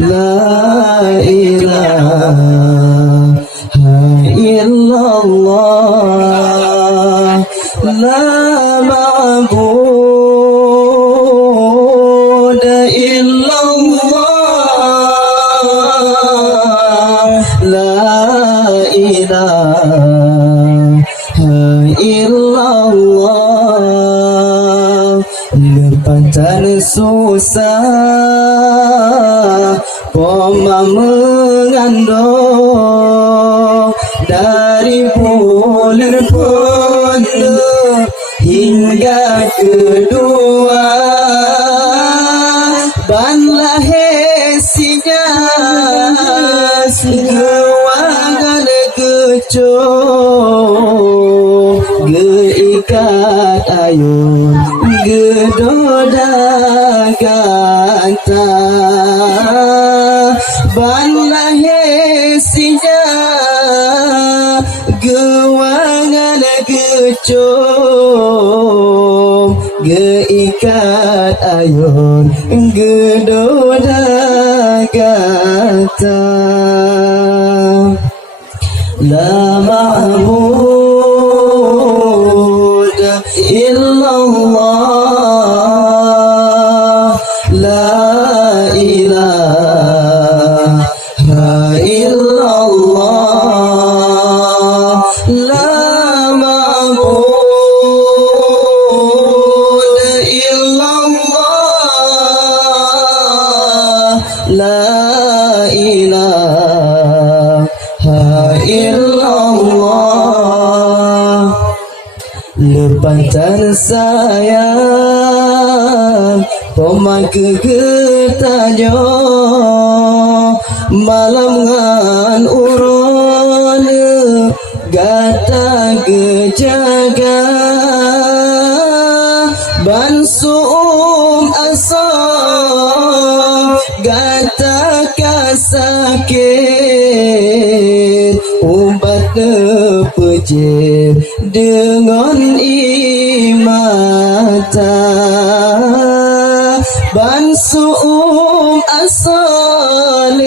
La ilaha illallah, la ma'bud illallah, la ilaha illallah. Lepasan susah Poma mengandung dari bulan penuh hingga kedua ban lahesinya gewangan kecoh geikat ayun gedoda ganta ban lahesinya gewangan kecoh geikat ayun gedoda ganta. La ma'bud illallah, la ilaha illallah, la ma'bud illallah, la ilaha illallah. Lepasan sayang pemakai getajo malam ngan uron gata gejaga ban suum asam gata kasakit ubat pejir dengan imata ban suum asal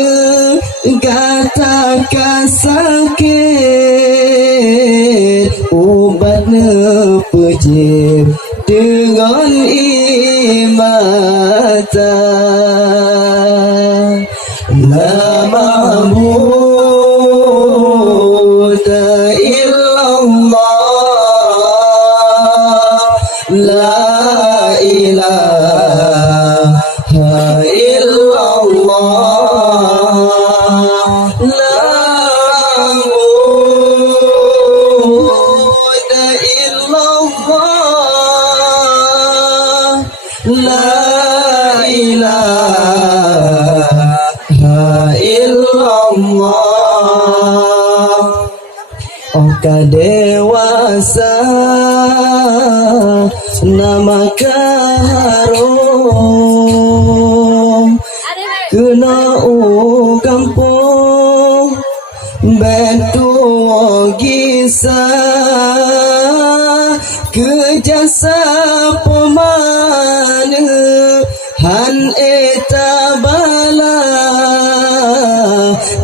gata kasakit ubat pejir dengan imata. La ma'bud illallah, la ilaha illallah, la ma'bud illallah, la ilaha illallah. Oka dewasa nama harum kena kampung bentu gisa kejasa pemana han etabala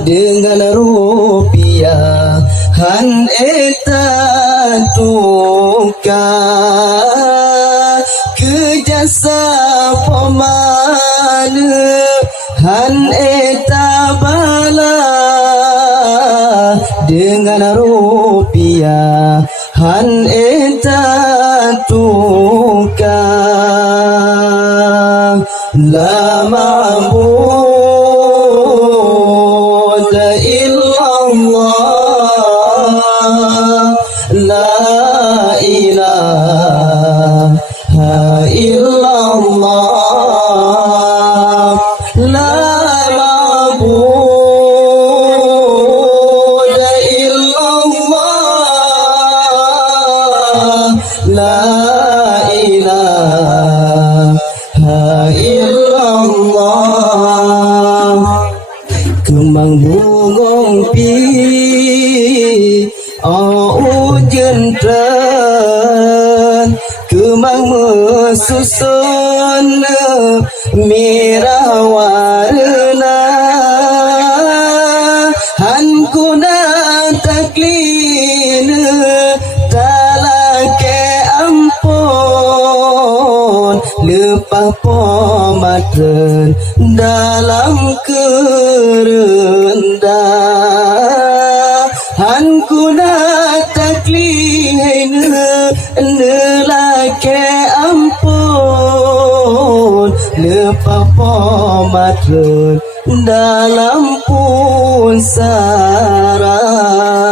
dengan rupiah han etan tukar kejasa pemana han etabala dengan rupiah han etan tukar. La ma'bud illallah, la ilaha illallah, la ma'bud illallah, la ilaha illallah. Kembang bungong pi ujen tren kemang mesusun merah warna han kuna taklin talake ampun lepah pomatren dalam kerendahan kuna taklin nelake ampun lepah pomatren dalam pun sarah